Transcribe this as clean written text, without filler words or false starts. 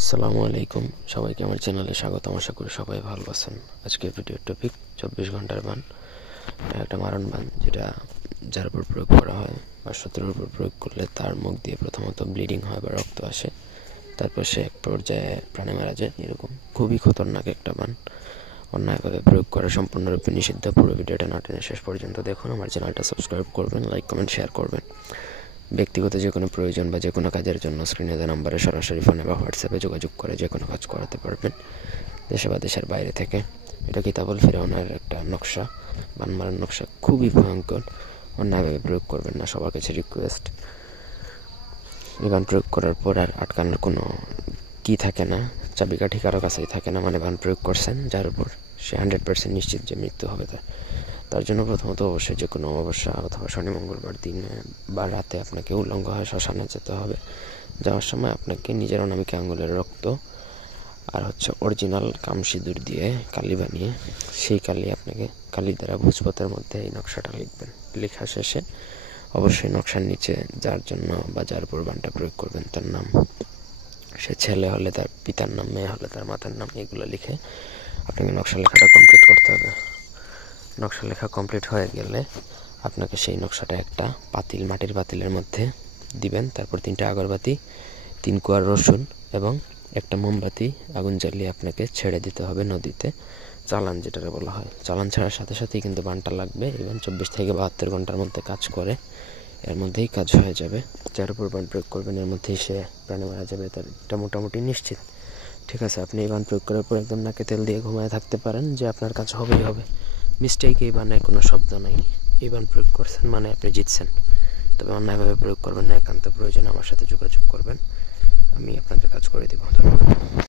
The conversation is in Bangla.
আসসালামু আলাইকুম, সবাইকে আমার চ্যানেলে স্বাগতম। আশা করি সবাই ভালো আছেন। আজকের ভিডিওর টপিক 24 ঘন্টার বান। একটা মারণ বান যেটা যার উপর প্রয়োগ করা হয় বা শত্রুর উপর প্রয়োগ করলে তার মুখ দিয়ে প্রথমত ব্লিডিং হয় বা রক্ত আসে, তারপর সে এক পর্যায়ে প্রাণে মারা যায়। এরকম খুবই খতরনাক একটা বান, অন্যায়ভাবে প্রয়োগ করা সম্পূর্ণরূপে নিষিদ্ধ। পুরো ভিডিওটা না টেনে শেষ পর্যন্ত দেখুন। আমার চ্যানেলটা সাবস্ক্রাইব করবেন, লাইক কমেন্ট শেয়ার করবেন। ব্যক্তিগত যে কোনো প্রয়োজন বা যে কোনো কাজের জন্য স্ক্রিনে দেওয়া নম্বরে সরাসরি ফোনে বা হোয়াটসঅ্যাপে যোগাযোগ করে যে কোনো কাজ করাতে পারবেন, দেশে বা দেশের বাইরে থেকে। এটা কিতাবুল ফিরআউনের একটা নকশা, বান মারার নকশা, খুবই ভয়ঙ্কর। অন্যায়ভাবে প্রয়োগ করবেন না, সবার কাছে রিকোয়েস্ট। এই বান প্রয়োগ করার পর আর আটকানোর কোনো কি থাকে না, চাবিকাঠি কারো কাছেই থাকে না। মানে বান প্রয়োগ করছেন যার উপর, সে 100% নিশ্চিত যে মৃত্যু হবে তার জন্য প্রথমত অবশ্যই যে কোনো অমাবস্যা অথবা শনি মঙ্গলবার দিনে বা রাতে আপনাকে উলঙ্গ হয়ে শ্মশানে যেতে হবে। যাওয়ার সময় আপনাকে নিজের অনামিকা আঙুলের রক্ত আর অরিজিনাল কামসিঁদুর দিয়ে কালি বানিয়ে, সেই কালি আপনাকে কালি দ্বারা ভোজপথের মধ্যে এই নকশাটা লিখবেন। লেখা শেষে অবশ্যই নকশার নিচে যার জন্য বা যার উপর বানটা প্রয়োগ করবেন তার নাম, সে ছেলে হলে তার পিতার নাম, মেয়ে হলে তার মাতার নাম, এগুলো লিখে আপনাকে নকশা লেখাটা কমপ্লিট করতে হবে। নকশা লেখা কমপ্লিট হয়ে গেলে আপনাকে সেই নকশাটা একটা পাতিল, মাটির পাতিলের মধ্যে দিবেন। তারপর 3টা আগরবাতি, 3 কোয়া রসুন এবং একটা মোমবাতি আগুন জ্বালিয়ে আপনাকে ছেড়ে দিতে হবে নদীতে। চালান যেটা বলা হয়, চালান ছাড়ার সাথে সাথেই কিন্তু বানটা লাগবে। এবং 24 থেকে 72 ঘন্টার মধ্যে কাজ করে, এর মধ্যেই কাজ হয়ে যাবে। যার উপর বান প্রয়োগ করবেন এর মধ্যেই সে প্রাণে মারা যাবে, তার এটা মোটামুটি নিশ্চিত। ঠিক আছে, আপনি এই বান প্রয়োগ করার পর একদম নাকে তেল দিয়ে ঘুমায় থাকতে পারেন যে আপনার কাজ হবেই হবে। মিস্টেক এই বানের কোনো শব্দ নাই। এই বান প্রয়োগ করছেন মানে আপনি জিতছেন। তবে অন্যায়ভাবে প্রয়োগ করবেন না। একান্ত প্রয়োজনে আমার সাথে যোগাযোগ করবেন, আমি আপনাদের কাজ করে দেব। ধন্যবাদ।